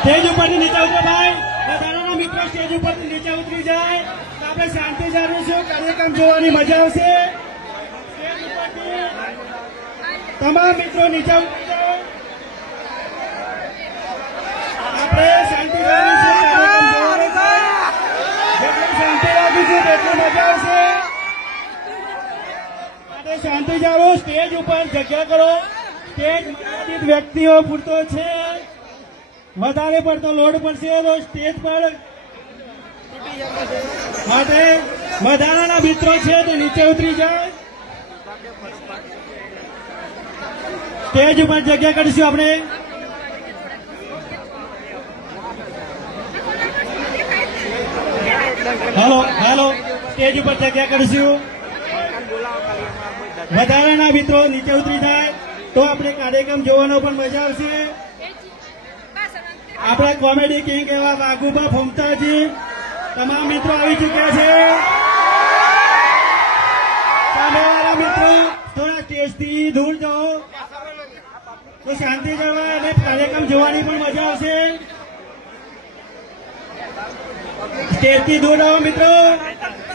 Stage ઉપરથી નીચે ઉતરો ભાઈ. વધારાના મિત્રો સ્ટેજ ઉપરથી નીચે ઉતરી જાય તો આપણે શાંતિ જાળવીશું. કાર્યક્રમ જોવાની મજા આવશે. સ્ટેજ ઉપરથી તમામ મિત્રો નીચે ઉતરી જાઓ. આપણે શાંતિ જાળવીશું. જેટલી શાંતિ રાખીશું તેટલી મજા આવશે. આપણે શાંતિ જાળવો. સ્ટેજ ઉપર જગ્યા કરો. સ્ટેજ મર્યાદિત વ્યક્તિઓ પૂરતો છે. વધારે પડતો લોડ પડશે તો સ્ટેજ પર માટે વધારાના મિત્રો છે તે નીચે ઉતરી જાય. સ્ટેજ ઉપર જગ્યા કરીશું આપણે. હેલો સ્ટેજ ઉપર જગ્યા કરીશું. વધારાના મિત્રો નીચે ઉતરી જાય તો આપણે કાર્યક્રમ જોવાનો પણ મજા આવશે. આપણા કોમેડી કિંગ એવા વાઘુબા ફોમતાજી તમામ મિત્રો આવી ચૂક્યા છે. સામેવાળા મિત્રો થોડા સ્ટેજથી દૂર જાઓ તો શાંતિ જળવાય અને કાર્યક્રમ જોવાની પણ મજા આવશે. સ્ટેજથી દૂર રહો મિત્રો,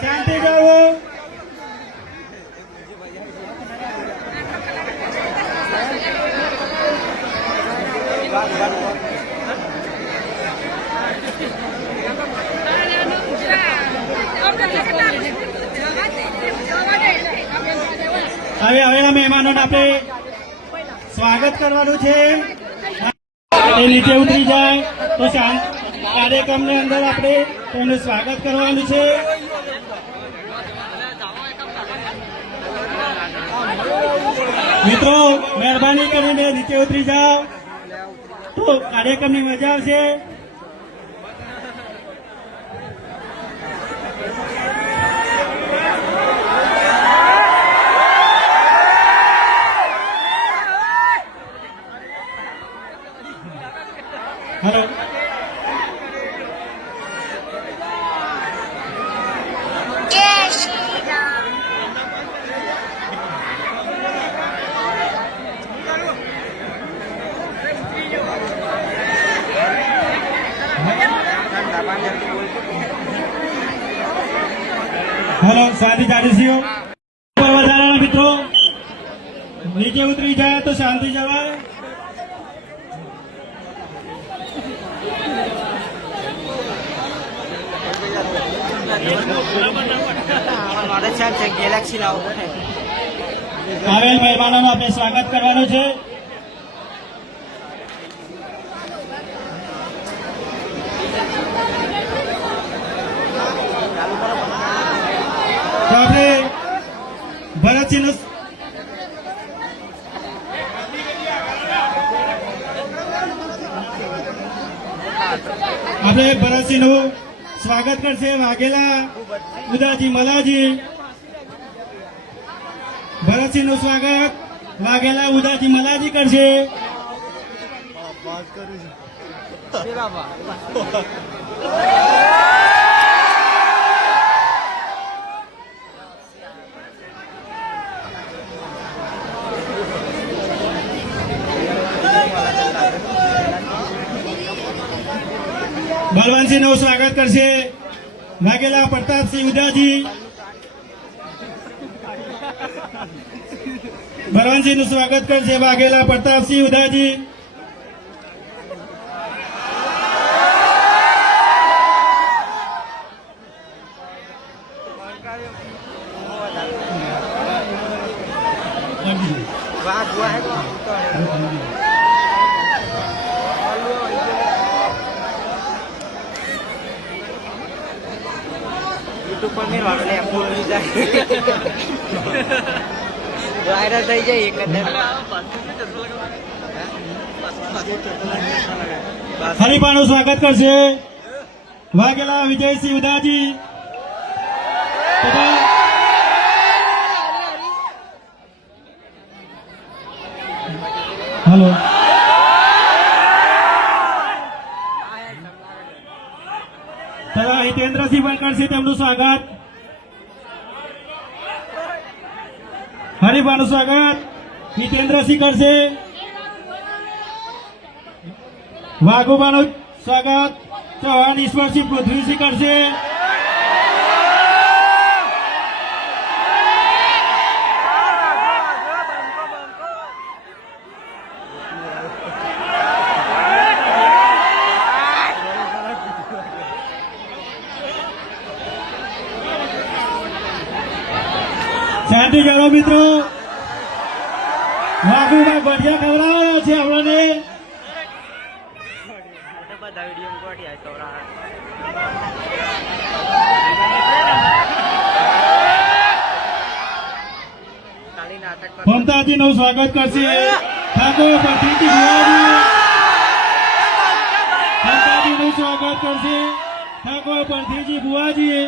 શાંતિ જાળવો. હવે આવેલા મહેમાનોને આપણે સ્વાગત કરવાનું છે. તે નીચે ઉતરી જાય તો શાંત કાર્યક્રમની અંદર આપણે તેમનું સ્વાગત કરવાનું છે. મિત્રો મહેરબાની કરીને નીચે ઉતરી જાઓ તો કાર્યક્રમની મજા આવશે. હેલો હેલો શાંતિ ચાલીસીઓ. વધારાના મિત્રો નીચે ઉતરી જાય તો શાંતિ જવાય. આવેલ મહેમાનોનું આપણે સ્વાગત કરવાનું છે. તો આપણે ભરતસિંહનું સ્વાગત કરશે વાઘેલા ઉદાજી મલાજી. ભરતસિંહનું સ્વાગત વાઘેલા ઉદાજી મલાજી કરશે. બલવંતસિંહનું સ્વાગત કરશે વાઘેલા પ્રતાપસિંહ ઉદાજી. બલવંતસિંહનું સ્વાગત કરશે વાઘેલા પ્રતાપસિંહ ઉદાજી. ઉપર મેળવાનો ને ફૂલ વાયરલ થઈ જાય એક હરિભાનું સ્વાગત કરશે વાઘેલા વિજયસિંહ ઉદાજી. હેલો તથા હિતેન્દ્રસિંહ પણ કરશે તેમનું સ્વાગત. હરિભાનું સ્વાગત હિતેન્દ્રસિંહ કરશે. વાઘુબાનું સ્વાગત ચૌહાણ ઈશ્વરસિંહ પૃથ્વીસિંહ કરશે. શાંતિ કરો મિત્રો. વાઘુબા ભજીયા ખવડાવવાના છે આપણને. બધા વિડીયો ભૂપતજીનું સ્વાગત કરશે ઠાકોર પ્રતિજી ભુવાજી. ખંભાજીનું સ્વાગત કરશે ઠાકોર પ્રતિજી ભુવાજી.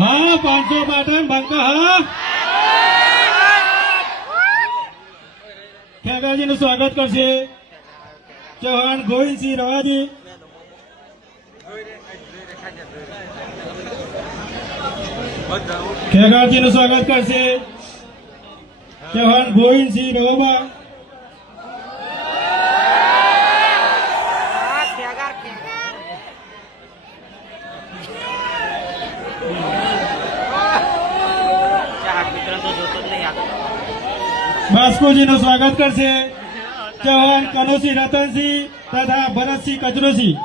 હા 500 પાટણ બંકા હા. ખેગાજીનું સ્વાગત કરશે ચૌહાણ ગોવિંદસિંહ રવાજી. ખેગાજીનું સ્વાગત કરશે ચૌહાણ ગોવિંદસિંહ રવાબા. બાસ્કોજીનું સ્વાગત કરશે ચૌહાણ કનુસિંહ રતનસિંહ તથા ભરતસિંહ કચરોસિંહ.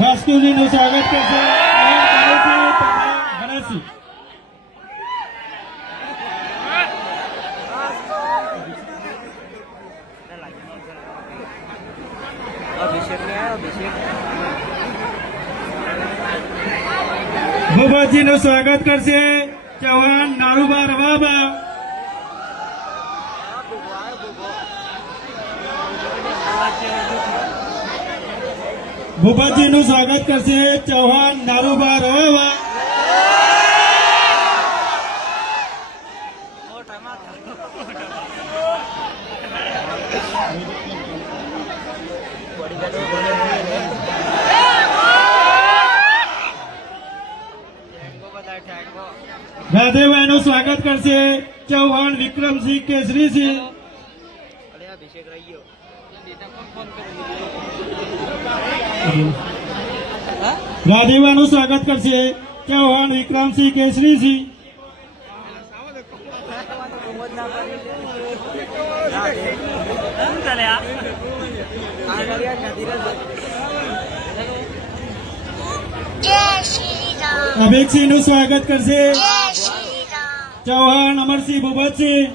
બાસ્કોજીનું સ્વાગત કરશે ચૌહાણ કનુસિંહ તથા ભરતસિંહ. ભૂપતજીનું સ્વાગત કરશે ચૌહાણ નારુબા રવાબા. ભૂપતજીનું સ્વાગત કરશે ચૌહાણ નારુબા રવાબા. રાધેભાઈનું સ્વાગત કરશે ચૌહાણ વિક્રમસિંહ કેસરીસિંહ. રાધેભાઈનું સ્વાગત કરશે ચૌહાણ વિક્રમસિંહ કેસરીસિંહ. અભિકસિંહનું સ્વાગત કરશે ચૌહાણ અમરસિંહ ભૂપતસિંહ.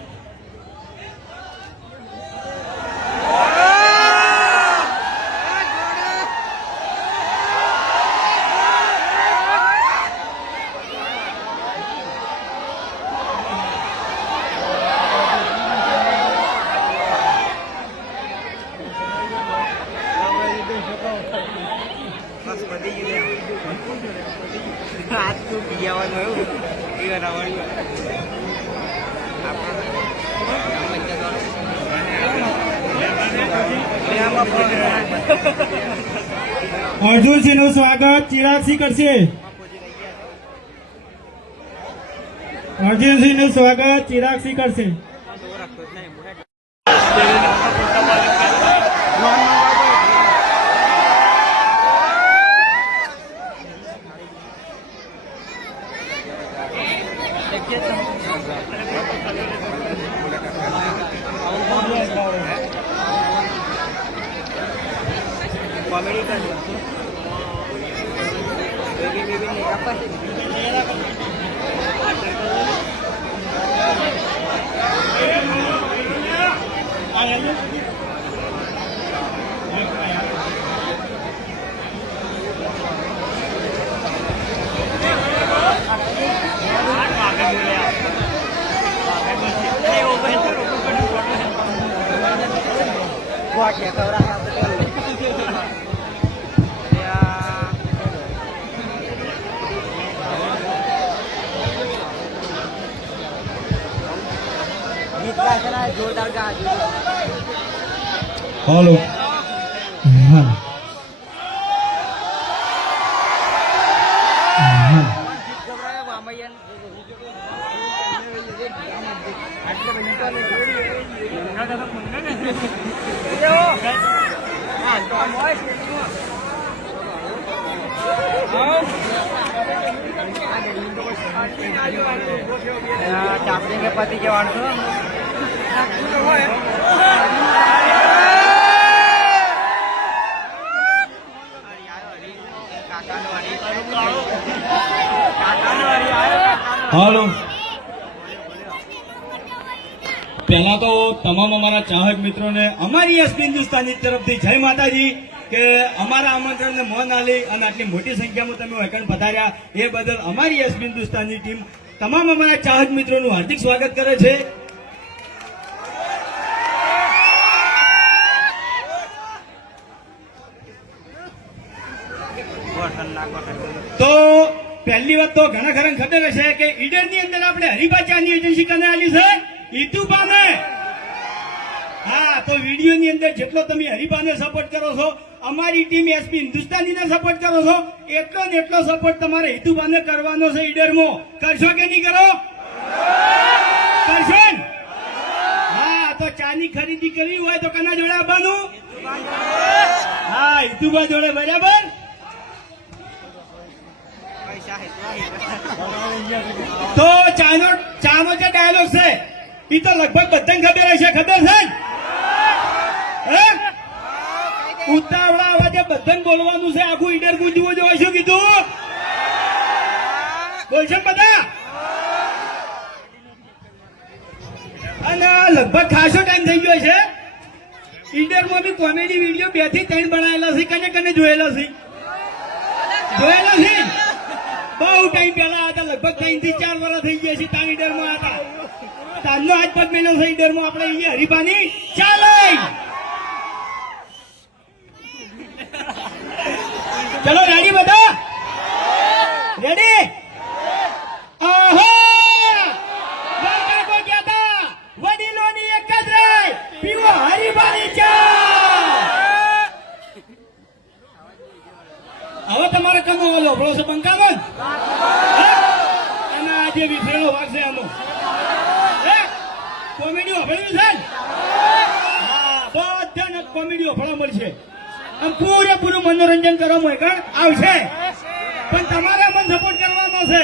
અર્જુનસિંહનું સ્વાગત ચિરાગસિંહ કરશે. અર્જુનસિંહનું સ્વાગત ચિરાગસિંહ કરશે. कॉमेडी कर जोरदार गा हेलो चापलिंग के पति के वाणसो हेलो પહેલા તો તમામ અમારા ચાહક મિત્રોને અમારી એસપી હિન્દુસ્તાની તરફથી જય માતાજી કે અમારા આમંત્રણને મોન આલી અને આટલી મોટી સંખ્યામાં તમે વૈકણ પધાર્યા એ બદલ અમારી એસપી હિન્દુસ્તાની ટીમ તમામ અમારા ચાહક મિત્રોનું હાર્દિક સ્વાગત કરે છે. તો પહેલી વાત તો ઘણા ખરા ખબર હશે કે ઈડરની અંદર આપણે હરિભા ચાની એજન્સી કને આલી છે ઈતુબાને. હા, તો વિડીયોની અંદર જેટલો તમે હરિભાને સપોર્ટ કરો છો, અમારી ટીમ એસપી હિન્દુસ્તાનીને સપોર્ટ કરો છો, એટલો ને એટલો સપોર્ટ તમારે હિતુબાને કરવાનો છે. ઈડરમાં કરશો કે નહીં કરો? કરશો ને? હા, તો ચાની ખરીદી કરવી હોય તો કના જોડે આવવાનું? હા, હિતુબા જોડે. બરાબર. તો ચાનો જે ડાયલોગ છે એ તો લગભગ બધાને ખબર હશે. ખબર છે ને? ઉતાવળા અવાજે બધાને બોલવાનું છે. આખું ઈડર ગુંજવું જોઈએ. શું કીધું? બોલશે બધા? અને લગભગ ખાસો ટાઈમ થઈ ગયો છે. ઈડરમાં બી કોમેડી વિડીયો 2 થી 3 બનાવેલા છે. કને કને જોયેલા છે? જોયેલા છે. બહુ ટાઈમ પહેલા હતા. લગભગ 3 થી 4 વર્ષ થઈ ગયા છે. તાન ઈડરમાં હતા. તારનો આજ 5 મહિનો છે. ઈડરમાં આપણે અહીંયા હરિભાની ચાલે. ચલો, રેડી બધા? રેડી? આહો! બાળકો કહેતા વડીલોની એક જ રાય, પીવો હરિભાની ચા. હવે તમારે કનો ઓલો ભળો છે બંકામન અને આજે વિફરેલો વાગશે આમાં. કોમેડી ભળ્યું છે ને? હા, બધાને કોમેડીઓ ભળવા મળશે. આમ પૂરેપૂરું મનોરંજન કરવા મોકળ આવશે. પણ તમારે મને સપોર્ટ કરવાનો છે.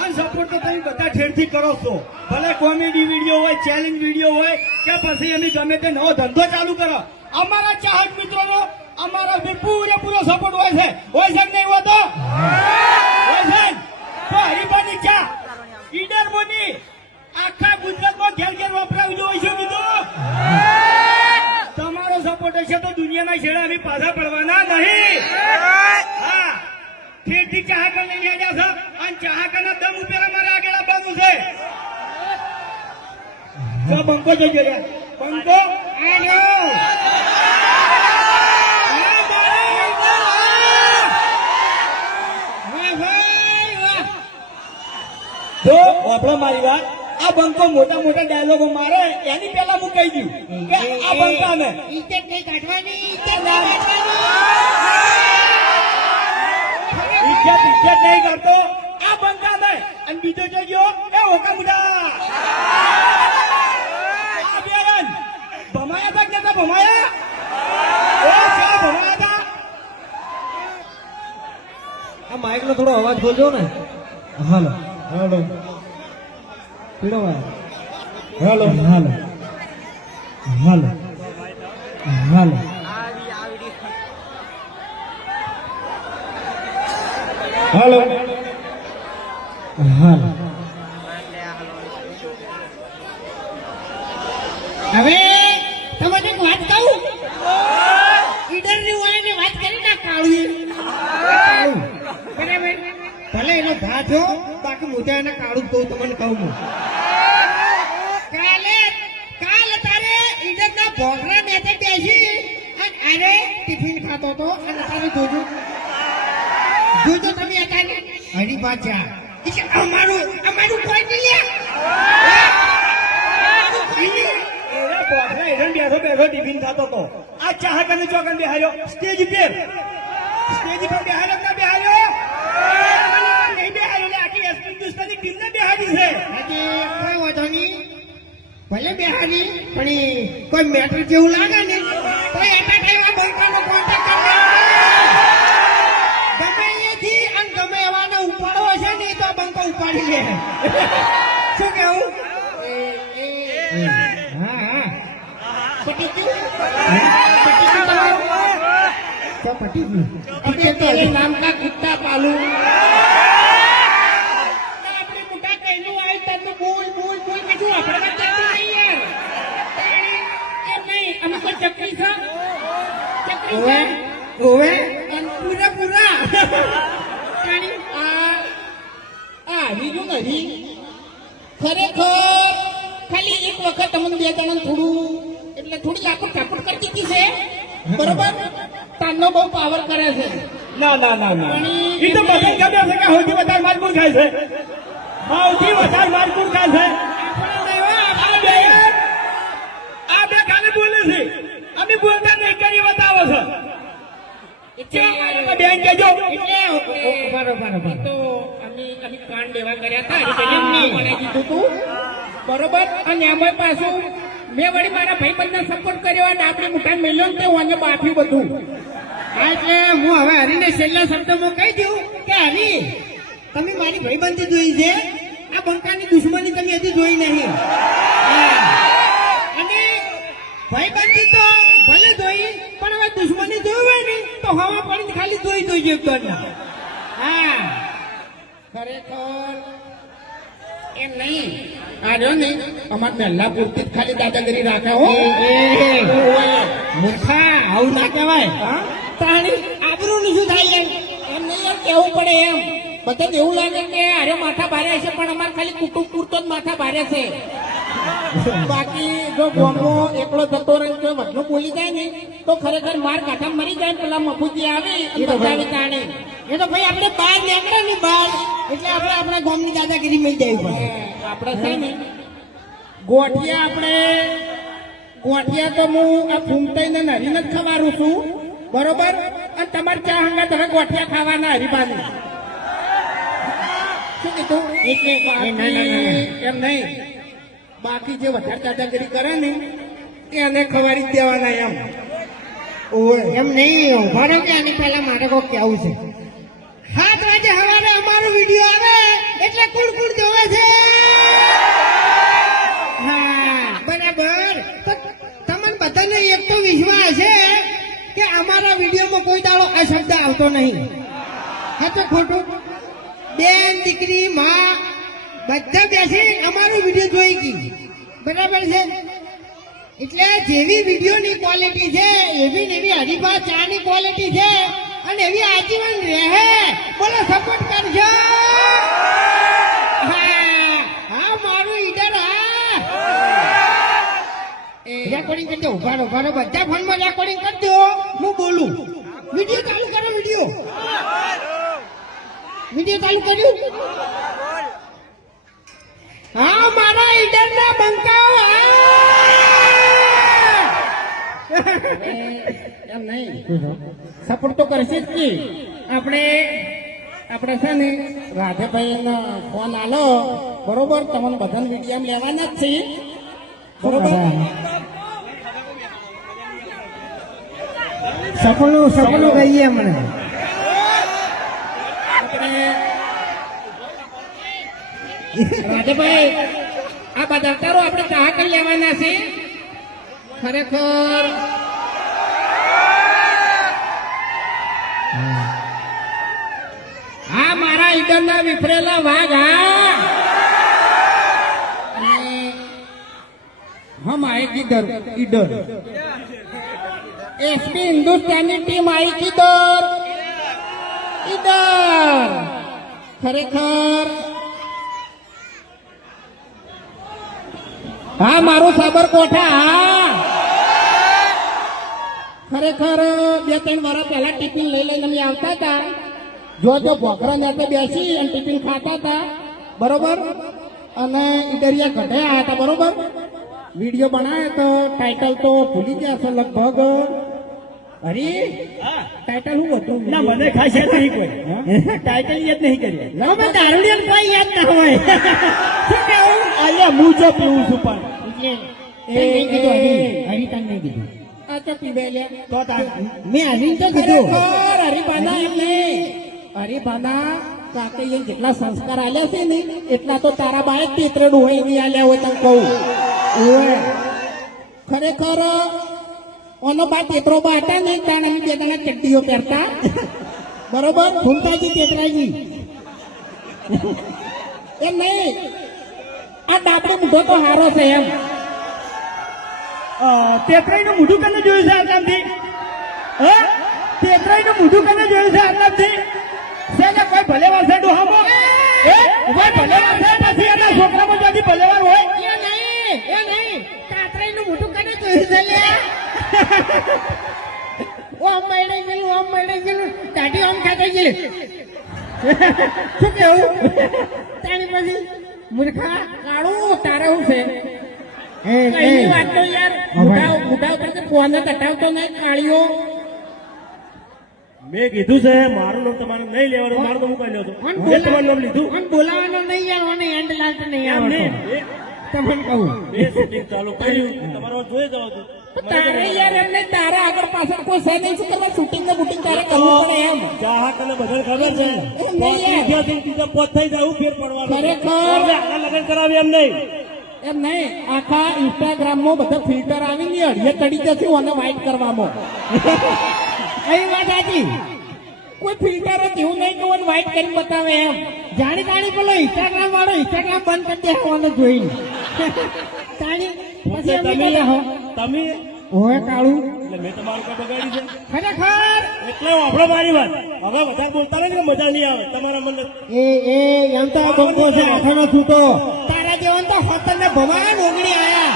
અને સપોર્ટ તો તમે બધા ઠેરથી કરો છો. ભલે કોમેડી વિડીયો હોય, ચેલેન્જ વિડીયો હોય કે પછી એની ગમે તે નવો ધંધો ચાલુ કરો, અમારા ચાહક મિત્રોનો અમારો પૂરેપૂરો સપોર્ટ હોય છે. હોય છે કે નહીં હોતો? હોય છે. તો હરિભાની ચા ઈડર મોની આખા ગુજરાતમાં ઘેર ઘેર વપરાવી હોય. શું કીધું? તમારો સપોર્ટ હશે તો દુનિયાના છેડે અમે પાછા પડવાના નહીં. હા, ઠેરથી ચાહકર લઈને આવ્યા છે અને ચાહકરના દમ ઉપર અમારે આગળ આવવાનું છે. જો બંકો જોજો યાર. બંકો આવ્યો. જો વાપરો મારી વાત. આ બંકો મોટા મોટા ડાયલોગો મારે એની પેલા હું કહી દઉં કે આ બંકાને ઇજ્જત નહીં કાઢવાની. ઇજ્જત નહીં કરતો આ બંકાને. અને બીજો જો ગયો એ ઓકા મુઢા આ બેરન ભમાયા હતા. કેતા ભમાયા? ઓ શા ભમાયા હતા? આ માઇક નો થોડો અવાજ ખોલજો ને. હાલો હાલો પીડો હાલો હાલો હાલો હાલો હાલો હાલો. હવે તમને એક વાત કહું. ઈડરની વાળાની વાત કરી ના કાળું. બરાબર. ભલે એનો ભા થયો, બાકી મોટા એના કાળું કહું તમને કહું હું. કાલ તારે ઈડરના ભોગરા નેતે બેસી અને અરે ટિફિન ખાતો હતો અને તારે જોજો તમે અત્યારે હરિભા ચા અમારું કોઈ નહીં બેઠો ટિફિન ખાતો હતો. આ ચાહક અને ચોકન બેહાર્યો સ્ટેજ પર. સ્ટેજ પર બેહાર્યો ના બેહાર્યો? નહીં બેહાર્યો. આખી એસપી હિન્દુસ્તાની ટીમને બેહારી છે. કોઈ વાંધો નહીં. ભલે બેહારી પણ કોઈ મેટર જેવું લાગે ને તો એના ટાઈમે બંકાનો કોન્ટેક્ટ કરવાનો. ગમે અહીંયાથી અને ગમે એવાને ઉપાડો હશે ને તો બંકો ઉપાડી લે. શું કેવું? હા પટી ગયું. તો પટી ગયું. તેરે નામ કા કુત્તા પાલુ. આપણે મોટા કઈનું આવી તને બોલ કીધું આપણે આવી ગયું નથી ખરેખર ખાલી એક વખત તમને બે જણા થોડું એટલે થોડી લાપટ ચાપટ કરતી હતી છે બરોબર તારનો બહુ પાવર કરે છે ના ના ના ના એ તો બધા ગમે છે કે સૌથી વધારે મારકુટ ખાય છે સૌથી વધારે મારકુટ ખાય છે આ બે ખાલી બોલે છે અમે બોલતા નહીં કરી બતાવો છો બેન કહેજો તો અમે કાંડ લેવા કર્યા હતા એમને કીધું તું બરોબર અને એમાં પાછું મેં વળી મારા ભાઈબંધને સપોર્ટ કર્યો અને આપણે મુઠા મેલ્યો ને તે ઓને બાફ્યું બધું હા એટલે હું હવે હરીને છેલ્લા શબ્દમાં કહી દઉં કે હરી તમે મારી ભાઈબંધી જોઈ છે આ બંકાની દુશ્મની તમે હજી જોઈ નહીં અને ભાઈબંધી તો ભલે જોઈ પણ હવે દુશ્મની જોઈ હોય ને તો હવા પડીને ખાલી જોઈ જોઈ હા ખરેખર એમ નહીં આ રહ્યો ને અમાર પહેલા પૂરતી જ ખાલી દાદાગીરી રાખે હો મૂર્ખા આવું ના કહેવાય તાણી આબરૂનું શું થાય એમ નહીં યાર કેવું પડે એમ બધા એવું લાગે કે અરે માથા ભારે છે પણ અમારે ખાલી કુટુંબ પૂરતો જ માથા ભારે છે બાકી જો ગોમો એકલો જતો રહે તો વધુ બોલી જાય ને તો ખરેખર માર કાંઠા મરી જાય પેલા મફુજી આવે બતાવી તાણે એ તો ભાઈ આપણે બહાર નીકળે ને બહાર એટલે આપણે આપણા ગામની દાદાગીરી મળી જાય પડે આપણે છે ને ગોઠિયા તો હું આ ફૂમતાઈને નરીને જ ખવારું છું બરોબર અને તમારે ચા હંગા તમે ગોઠિયા ખાવાના હરીબાને શું કીધું એટલે એમ નહીં બાકી જે વધારે દાદાગીરી કરે ને એને ખવારી જ દેવાના એમ એમ નહીં ઉભારો કે આની પહેલા મારે કોઈ કેવું છે 7 વાગે સવારે અમારો વિડીયો આવે એટલે કુડ કુડ જોવે છે હા બરાબર તો તમને બધાને એક તો વિશ્વાસ છે કે અમારા વિડીયોમાં કોઈ દાડો આ શબ્દ આવતો નહીં હા તો ખોટું બેન દીકરી માં બધા બેસી અમારો વિડીયો જોઈ ગઈ બરાબર છે એટલે જેવી વિડીયોની ક્વોલિટી છે એવી ને એવી હરીફા ચાની ક્વોલિટી છે અને એવી આજીવન રહે બોલો સપોર્ટ કરજો હા મારું ઈડર હા રેકોર્ડિંગ કરજો ઉભારો બધા ફોનમાં રેકોર્ડિંગ કરજો હું બોલું વિડીયો ચાલુ કરો વિડીયો ચાલુ કર્યું હા મારા ઈડર ના બંકાઓ એમ નહીં સપોર્ટ તો કરશે જ કે આપણે છે ને રાધેભાઈ નો ફોન આલો બરોબર તમને બધાને વિડીયો લેવાના જ છે બરોબર સપનું કહીએ મને રાધેભાઈ આ બધા તારો આપણે ચાહ કરી લેવાના છે ખરેખર હા મારા ઈડરના વિફરેલા વાઘ હમ આए किधर इधर एसपी हिंदुस्तानी टीम आई किधर इधर ખરેખર હા મારું સાબરકોઠા ખરેખર 2-3 વર્ષ પહેલા ટિફિન લઈને અમે આવતા હતા જો ભોખરા સાથે બેસી અને ટિફિન ખાતા હતા બરોબર અને ઈડરિયા કઢાયા હતા બરોબર વિડીયો બનાવ્યો તો ટાઇટલ તો ભૂલી ગયા છો લગભગ હરી ટાઇટલ શું હતું ના મને ખાસ યાદ નહીં કોઈ ટાઇટલ યાદ નહીં કરી ના મેં દારૂડિયાને કોઈ યાદ ના હોય શું કેવું અલ્યા હું જો પીવું છું પણ મેં હરી તો કીધું હરીબાના એમ નહીં હરીબાના કાકે જેટલા સંસ્કાર આલ્યા છે ને એટલા તો તારા બાએ તેતરેડું હોય એની આલ્યા હોય તને કહું ખરેખર ઓનો બા તેતરો બા હતા ને ત્યાં અમે 2 જણા ચડ્ડીઓ પહેરતા બરોબર ફૂમતાજી તેતરાજી એમ નહીં આ ડાબડો મૂઢો તો હારો છે એમ તેતરાઈ નું મોઢું કને જોયું છે આટલાથી તેતરાઈ નું મોઢું કને જોયું છે આટલાથી કોઈ ભલે વાસે ડોહામો કોઈ ભલે ઓમ મળી ગયેલું દાઢી ઓમ ખાતા ગયેલી શું કેવું તારી પછી મૂર્ખા કાળું તારે શું છે કઈની વાત તો યાર બુઢાવ કરતા ફોન કટાવતો નહીં કાળીઓ મેં કીધું છે મારું નામ તમારે નહીં લેવાનું મારું નામ કઈ નતું મેં તમારું નામ લીધું અને બોલાવાનો નહીં યાર અને એન્ડ લાગતો નહીં એમ આવડતો નહીં. તમને કહું મેં શૂટિંગ ચાલુ કર્યું તમારે જોઈ જવા દો તારે યાર એમને તારા આગળ પાછળ કોઈ છે નહીં શું કરવા શૂટિંગ ને બુટિંગ તારે કરવું પડે એમ ચાહક અને બધાને ખબર છે નહીં યાર. બીજા પોત થઈ જવું ફેર પડવાનું ખરેખર. આપણે આગળ લગ્ન કરાવી એમ નહીં એમ નહીં આખા ઇન્સ્ટાગ્રામ માં બધા ફિલ્ટર આવી ને અડીએ તડી જશે અને વાઇટ કરવામાં એ વાત સાચી કોઈ ફિલ્ટર જ એવું નહીં કે મને વાઇટ કરી બતાવે એમ જાણી જાણી પેલો ઇન્સ્ટાગ્રામ વાળો ઇન્સ્ટાગ્રામ બંધ કરી દે હોવાનું જોઈને તાણી પછી એમ તમે નીકળે હો તમે ઓય કાળું એટલે મેં તમારું કઈ બગાડી છે ખરેખર એટલે આપણો મારી વાત હવે વધારે બોલતા નહીં કે મજા નહીં આવે તમારા મને એ એમ તો આ બંકો છે આખાનો છૂટો તારા જેવો તો હોતન ને ભમાન ઓગળી આયા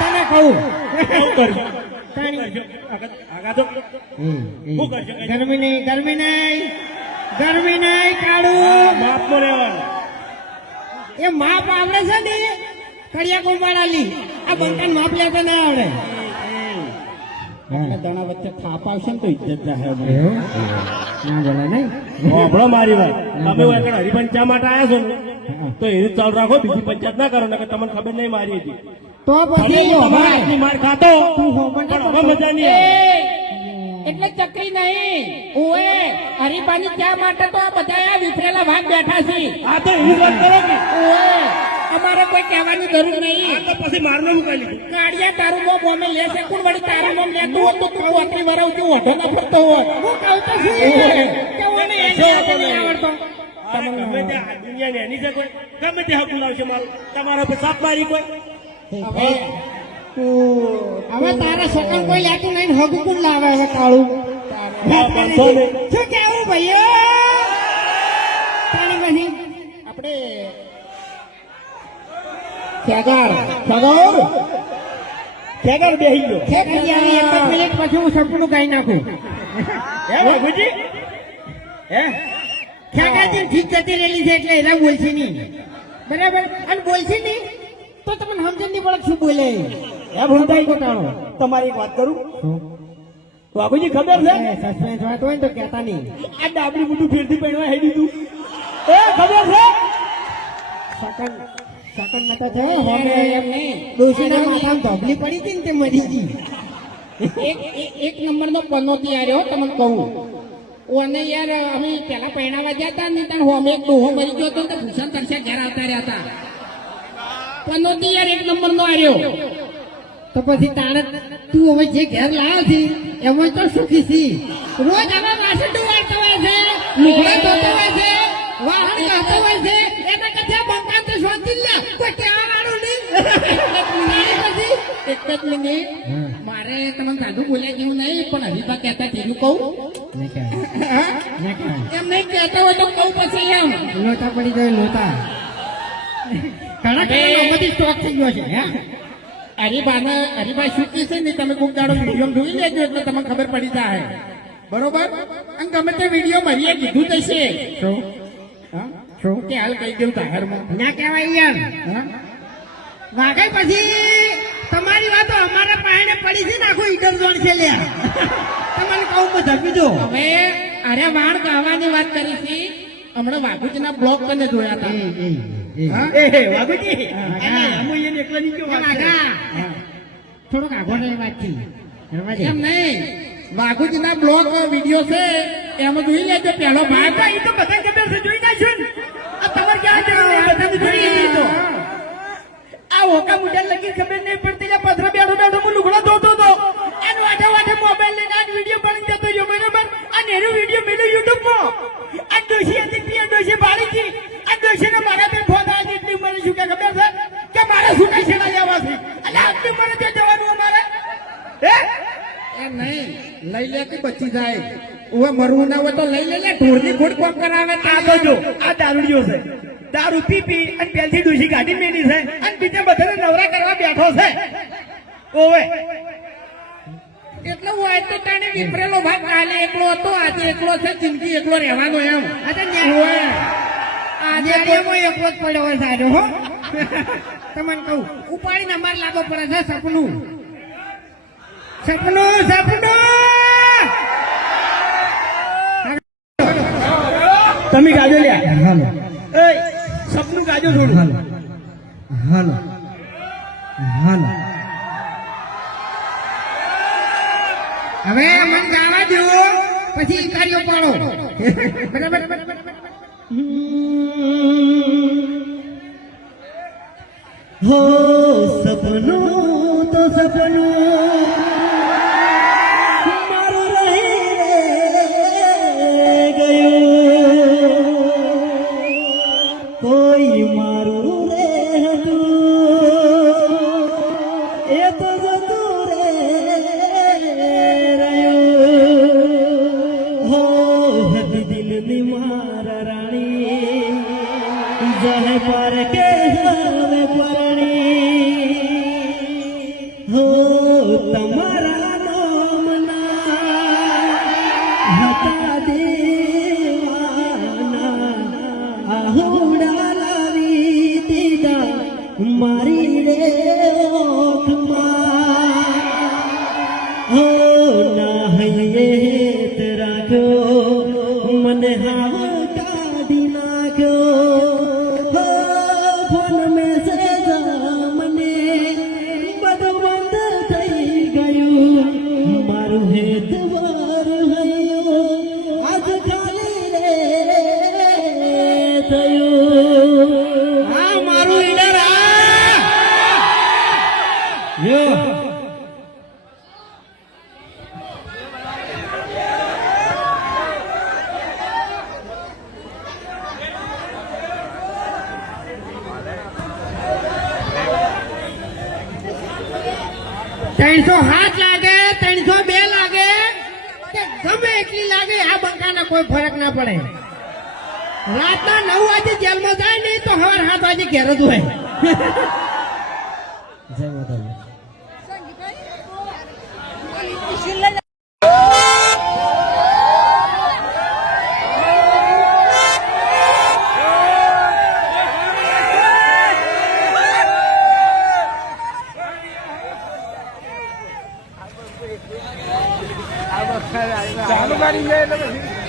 તને કહું શું કરજો તાણી આગળ તો શું કરજો ગરમી નહીં કાળું માપમાં રહેવાનું એ માપ આવડે છે ને કડિયા કોંબાડાલી આ બંકા માપ લેતા ના આવડે દણા વચ્ચે થાપ આવશે ને તો ઇજ્જત જાહે ના બોલે નહીં આપણો મારી વાત તમે આગળ હરિપંચા માટે આવ્યા છો ને તો એ રીત ચાલુ રાખો બીજી પંચાયત ના કરો ને કે તમને ખબર નહીં મારી હતી તો પછી તમારે આટલી માર ખાતો પણ હવે મજા નહીં આવે એટલે ચકરી નહીં ઓએ હરીબાની ચા માટે તો આ બધા આ વિફરેલા ભાગ બેઠા છે આ તો એવી વાત કરો કે ઓએ અમારે કોઈ કહેવાની જરૂર આ નહીં તો પછી મારનું મુકાઈ લીધું કાઢિયા તારું મોં મોમે લેશે કોણ વળી તારું મોમ લેતું હોત તો તું પોતરી વરાવતી ઓઢો ના ફરતો હોત હું કહું તો શું કે ઓને એ નહીં આવડતો અરે ગમે તે આ દુનિયાની એની છે કોઈ ગમે તે હક લાવશે મારું તમારા પર સાપ મારી કોઈ હવે તારા સકન કોઈ લેતું નહીં હગુ કોણ લાવે હવે કાળું બંધો નહીં. શું કેવું ભાઈઓ તારી બની આપણે ખેગર બેહી ગયો એક જ મિનિટ પછી હું સપનું ગાઈ નાખું હે બાબુજી હે ખેગાજી ઠીક જતી રહેલી છે એટલે એના બોલશે નહીં બરાબર અને બોલશે નહીં તો તમને સમજણ નહીં પડે શું બોલે હે ભૂલતાઈ ગોટાળો તમારી એક વાત કરું બાબુજી ખબર છે સસ્પેન્સ વાત હોય ને તો કહેતા નહીં આ ડાબડી મોટું ફેરથી પહેરવા હેડી તું એ ખબર છે સકન મતો છે હવે એમને ડોશીના માથામાં ધબલી પડી હતી ને તે મરી ગઈ એક નંબરનો પનોતી આવ્યો તમને કહું ઓને યાર અમે પેલા પહેણાવા ગયા હતા ને ત્યાં હોમે એક ડોહો મરી ગયો હતો ને ભૂષણ તરસે ઘેર આવતા રહ્યા હતા પનોતી યાર એક નંબરનો આવ્યો તો પછી તારે તું હવે જે ઘેર લાવ છે એમાં તો સુખી છી રોજ આવા વાસણ વાળતો હોય છે લુગડા ધોતો હોય છે વાહન ગાતો હોય છે એના કથા બંકા તો શોધી લે કોઈ કહેવા વાળું નહીં પછી એક જ મિનિટ મારે તમે સાધુ બોલ્યા જેવું નહીં પણ હરીફા કહેતા તેવું કહું એમ નહીં કહેતા હોય તો કહું પછી એમ લોટા પડી ગયો લોટા ઘણા બધી સ્ટોક થઈ ગયો છે હરીબા શું છે ને તમે કોઈક દાડો વિડીયો જોઈ લેજો એટલે તમને ખબર પડી જાય બરોબર અને ગમે તે વિડીયો મરીએ કીધું જશે શું કે હાલ કહી દઉં તાહરમાં ના કહેવાય યાર વાગે પછી તમારી વાતો અમારા પાસે પડી છે ને આખું ઈડર જોડ છે લ્યા તમારે કહું તો ધપી દો હવે અરે વાળ ગાવાની વાત કરી છે હમણાં વાઘુજીના બ્લોગ કને જોયા હતા બાબુજી અમે એને એકલા નહીં કેવો થોડોક આગો ને વાત થી એમ નહીં વાઘુજીના બ્લોગ વિડીયો છે એમાં જોઈ લેજો પેલો ભાઈ એ તો બધા ખબર છે જોઈ નાખ્યો ને આ તમારે ક્યાં જરૂર બધાને જોઈ લીધો આ ઓકા મુજબ લગી ખબર નહીં પડતી લે પથરા બેઠો બેઠો હું લુગડો ધોતો હતો એનો વાઠે વાઠે મોબાઈલ લઈને આ વિડીયો બની જતો રહ્યો બરાબર આ નેરો વિડીયો મેળ્યો યુટ્યુબ માં આ ડોશી હતી પીએ ડોશી ભાડી હતી આ ડોશી ને મારા બે ફોન આ જેટલી મને શું કે ખબર છે કે મારે શું કઈ સેના લેવા છે એટલે આટલી મને તે જવાનું અમારે હે એમ નહીં લઈ લે કે બચી જાય ઓવે મરવું ના હોય તો લઈ લે ઢોરની ખોડ કોમ કરાવે આ તો જો આ દારૂડિયો છે દારૂ પી અને પેલથી ડોશી ગાડી મેલી છે અને બીજા બધાને નવરા કરવા બેઠો છે ઓવે એટલે હું આજ તો તાણે વિપરેલો ભાગ કાલે એકલો હતો આજે એકલો છે જિંદગી એકલો રહેવાનો એમ આજે આજે એકલો જ પડ્યો હોય સારો હો તમને કહું ઉપાડીને અમારે લાગો પડે છે સપનું સપનું સપનું તમે ગાજો લ્યા હાલો એ સપનું ગાજો થોડું હાલો હાલો હાલો હવે મને ગાવા દો પછી કાર્યો પાડો બરાબર હો સપનું તો સપનું મારું રહી ગયું કોઈ મારું રહેતું એ તો જતું રહ્યું હો હતી દિલની મારા રાણી જહે પર કે હવે પરણી હો તમારા નામના હતા દેવાના આહુડા લાવી દીધા મારી રે ઓખમાં હો ના હૈયે રાખ્યો મને હાવ કાઢી નાખ્યો ફોન મેસેજ મને બધું બંધ થઈ ગયું મારું હેત વાર હૈયું આજ ખાલી રે થયું હા મારું ઈડર યો ત્રણસો હાથ લાગે 302 લાગે કે ગમે એટલી લાગે આ બંકાને કોઈ ફરક ના પડે રાતના 9 વાગે જેલમાં જાય નહીં તો સવાર 7 વાગે ઘેર જ હોય જય માતાજી ચાલુ કરી જાય એટલે પછી